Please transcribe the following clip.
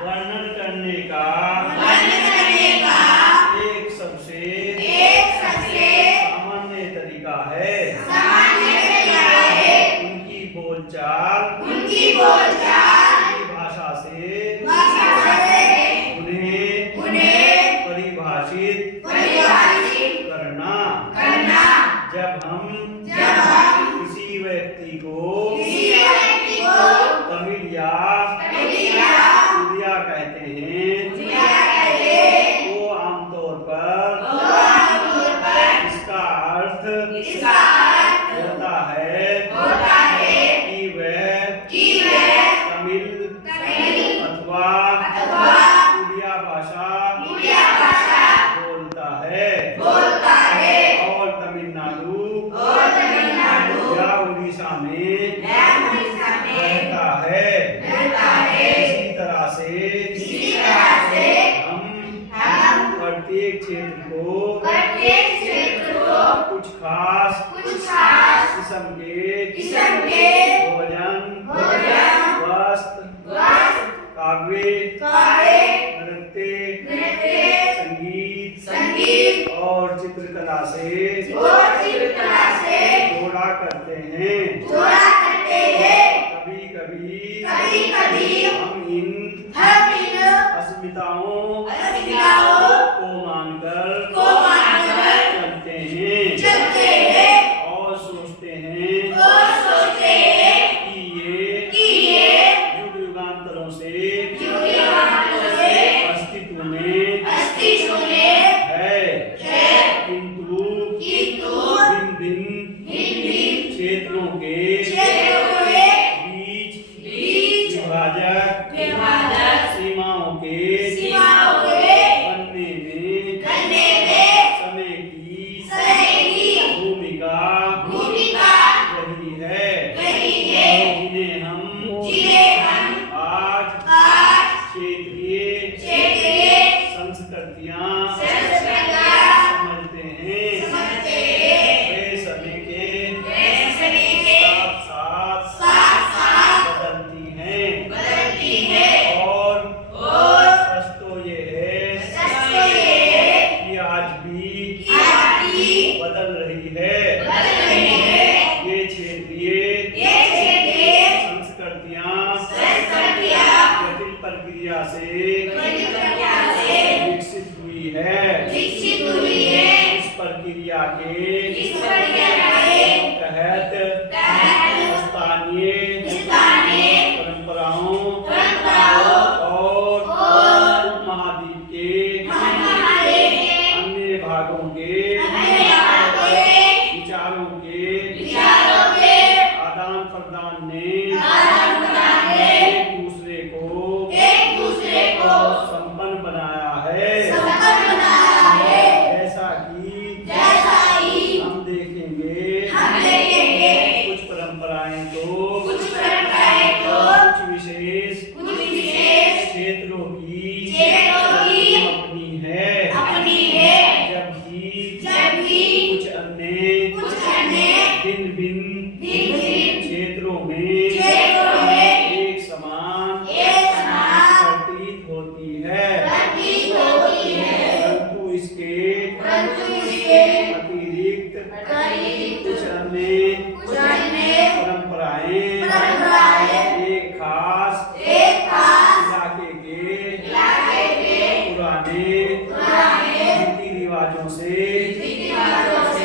वर्णन करने का एक सबसे सामान्य तरीका है। उनकी बोलचाल उनकी भाषा से उन्हें परिभाषित करना। जब हम किसी व्यक्ति को तमिल या उड़िया कहते हैं तो आमतौर पर इसका अर्थ होता है कि वह तमिल अथवा उड़िया भाषा बोलता है और तमिलनाडु या उड़ीसा में रहता है। इसी तरह से हम प्रत्येक क्षेत्र को कुछ खास किस्म के भोजन वस्त्र काव्य नृत्य संगीत और चित्रकला से जोड़ा करते हैं। कभी हम इन अस्मिताओं को मानकर चलते हैं और सोचते हैं कि ये युगांतरों से अस्तित्व में है, किंतु भिन्न क्षेत्रों के बीच विभाजक सीमाओं के बनने में समय की भूमिका रही है। जिन्हें हम आज क्षेत्रीय संस्कृतियां समझते हैं। वे समय के साथ बदलती हैं और सच तो ये है कि आज भी बदल रही है। ये क्षेत्रीय संस्कृतियां जटिल प्रक्रिया से विकसित हुई है। इस प्रक्रिया के तहत स्थानीय परंपराओं और उपमहाद्वीप के अन्य भागों के विचारों के आदान प्रदान ने एक दूसरे को संपन्न बनाया है। जैसा कि हम देखेंगे कुछ परंपराएं तो कुछ विशेष क्षेत्रों की अपनी है, जबकि कुछ अन्य भिन्न क्षेत्रों में एक समान प्रतीत होती है। परंतु इसके अतिरिक्त कुछ अन्य परंपराएं एक खास इलाके के पुराने रीति रिवाजों से